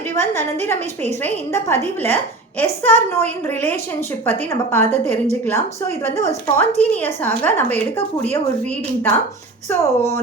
Everyone, நான் நந்தி ரமேஷ் பேசுகிறேன். இந்த பதிவில் எஸ்ஆர் நோ இன் ரிலேஷன்ஷிப் பற்றி நம்ம பார்த்து தெரிஞ்சுக்கலாம். ஸோ இது வந்து ஒரு ஸ்பான்டீனியஸாக நம்ம எடுக்கக்கூடிய ஒரு ரீடிங் தான். ஸோ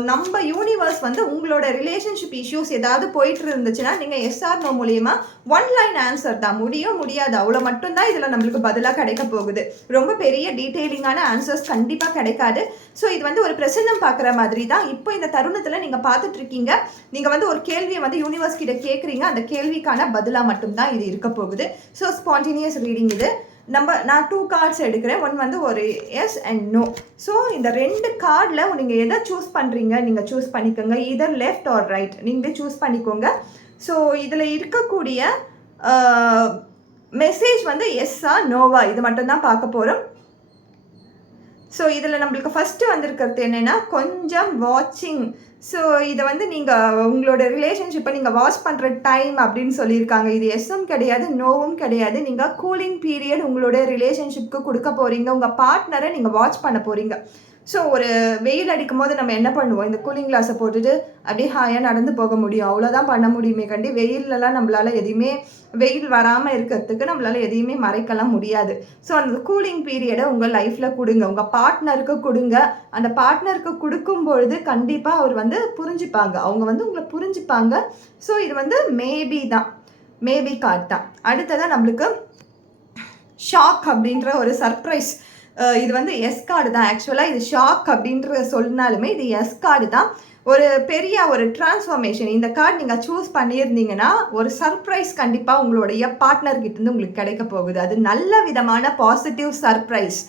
நம்ம யூனிவர்ஸ் வந்து உங்களோட ரிலேஷன்ஷிப் இஷ்யூஸ் ஏதாவது போயிட்டு இருந்துச்சுன்னா நீங்கள் எஸ்ஆர் நோ மூலியமா ஒன் லைன் ஆன்சர் தான், முடியாது அவ்வளோ மட்டும்தான் இதில் நம்மளுக்கு பதிலாக கிடைக்க போகுது. ரொம்ப பெரிய டீட்டெயிலிங்கான ஆன்சர்ஸ் கண்டிப்பாக கிடைக்காது. ஸோ இது வந்து ஒரு பிரசன்னம் பார்க்குற மாதிரி தான். இப்போ இந்த தருணத்தில் நீங்கள் பார்த்துட்டு இருக்கீங்க, நீங்கள் வந்து ஒரு கேள்வியை வந்து யூனிவர்ஸ் கிட்ட கேட்குறீங்க, அந்த கேள்விக்கான பதிலாக மட்டும்தான் இது இருக்க போகுது. ஸோ ஸ்பான்டேனியஸ் ரீடிங் இது. நான் 2 கார்ட்ஸ் எடுக்கிறேன். ஒன் வந்து ஒரு எஸ் அண்ட் நோ. ஸோ இந்த 2 கார்டில் நீங்கள் எதை சூஸ் பண்ணுறீங்க நீங்கள் சூஸ் பண்ணிக்கோங்க. இதர் லெஃப்ட் ஆர் ரைட் நீங்களே சூஸ் பண்ணிக்கோங்க. ஸோ இதில் இருக்கக்கூடிய மெசேஜ் வந்து எஸ்ஸா நோவா இது மட்டும்தான் பார்க்க போகிறோம். ஸோ இதில் நம்மளுக்கு ஃபஸ்ட்டு வந்திருக்கிறது என்னென்னா கொஞ்சம் வாட்சிங். ஸோ இதை வந்து நீங்கள் உங்களோட ரிலேஷன்ஷிப்பை நீங்கள் வாட்ச் பண்ணுற டைம் அப்படின்னு சொல்லியிருக்காங்க. இது எஸ்ஸும் கிடையாது, நோவும் கிடையாது. நீங்கள் கூலிங் பீரியட் உங்களோட ரிலேஷன்ஷிப்க்கு கொடுக்க போகிறீங்க. உங்கள் பார்ட்னரை நீங்கள் வாட்ச் பண்ண போகிறீங்க. ஸோ ஒரு வெயில் அடிக்கும் போது நம்ம என்ன பண்ணுவோம், இந்த கூலிங் கிளாஸை போட்டுட்டு அப்படியே ஹாயாக நடந்து போக முடியும், அவ்வளோதான் பண்ண முடியுமே கண்டி. வெயிலெலாம் நம்மளால் எதையுமே வெயில் வராமல் இருக்கிறதுக்கு நம்மளால் எதையுமே மறைக்கலாம் முடியாது. ஸோ அந்த கூலிங் பீரியடை உங்கள் லைஃப்பில் கொடுங்க, உங்கள் பார்ட்னருக்கு கொடுங்க. அந்த பார்ட்னருக்கு கொடுக்கும்பொழுது கண்டிப்பாக அவர் வந்து புரிஞ்சுப்பாங்க, அவங்க வந்து உங்களை புரிஞ்சுப்பாங்க. ஸோ இது வந்து மேபி தான், மேபி கார்ட் தான். அடுத்ததான் நம்மளுக்கு ஷாக் அப்படின்ற ஒரு சர்ப்ரைஸ். இது வந்து எஸ் கார்டு தான். ஆக்சுவலாக இது ஷாக் அப்படின்ற சொன்னாலுமே இது எஸ் கார்டு தான். ஒரு பெரிய ஒரு டிரான்ஸ்ஃபர்மேஷன். இந்த கார்டு நீங்கள் சூஸ் பண்ணியிருந்தீங்கன்னா ஒரு சர்ப்ரைஸ் கண்டிப்பாக உங்களுடைய பார்ட்னர்கிட்டேருந்து உங்களுக்கு கிடைக்க போகுது. அது நல்ல விதமான பாசிட்டிவ் சர்ப்ரைஸ்.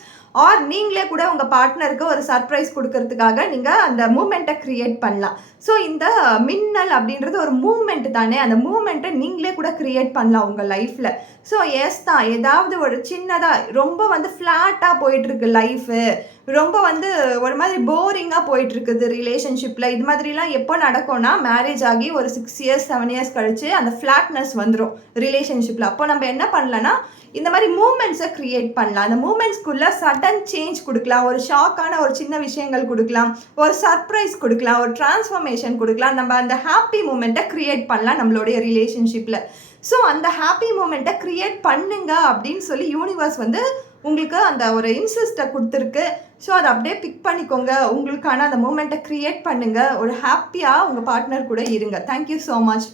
ஆர் நீங்களே கூட உங்கள் பார்ட்னருக்கு ஒரு சர்ப்ரைஸ் கொடுக்கறதுக்காக நீங்கள் அந்த மூமெண்ட்டை க்ரியேட் பண்ணலாம். ஸோ இந்த மின்னல் அப்படின்றது ஒரு மூமெண்ட் தானே, அந்த மூமெண்ட்டை நீங்களே கூட க்ரியேட் பண்ணலாம் உங்கள் லைஃப்பில். ஸோ எஸ் தான், ஏதாவது ஒரு சின்னதாக ரொம்ப வந்து ஃப்ளாட்டாக போயிட்டுருக்கு லைஃபு, ரொம்ப வந்து ஒரு மாதிரி போரிங்காக போயிட்டுருக்குது ரிலேஷன்ஷிப்பில். இது மாதிரிலாம் எப்போ நடக்கும்னா மேரேஜ் ஆகி ஒரு 6 இயர்ஸ் 7 இயர்ஸ் கழித்து அந்த ஃப்ளாட்னஸ் வந்துடும் ரிலேஷன்ஷிப்பில். அப்போ நம்ம என்ன பண்ணலன்னா இந்த மாதிரி மூமெண்ட்ஸை க்ரியேட் பண்ணலாம். அந்த மூமெண்ட்ஸ்குள்ளே சடன் சேஞ்ச் கொடுக்கலாம், ஒரு ஷாக்கான ஒரு சின்ன விஷயங்கள் கொடுக்கலாம், ஒரு சர்ப்ரைஸ் கொடுக்கலாம், ஒரு டிரான்ஸ்ஃபர்மேஷன் கொடுக்கலாம். நம்ம அந்த ஹாப்பி மூமெண்ட்டை க்ரியேட் பண்ணலாம் நம்மளுடைய ரிலேஷன்ஷிப்பில். ஸோ அந்த ஹாப்பி மூமெண்ட்டை க்ரியேட் பண்ணுங்க அப்படின்னு சொல்லி யூனிவர்ஸ் வந்து உங்களுக்கு அந்த ஒரு இன்சிஸ்ட்டை கொடுத்துருக்கு. ஸோ அதை அப்படியே பிக் பண்ணிக்கோங்க, உங்களுக்கான அந்த மூமெண்ட்டை க்ரியேட் பண்ணுங்கள், ஒரு ஹாப்பியாக உங்கள் பார்ட்னர் கூட இருங்க. Thank you so much.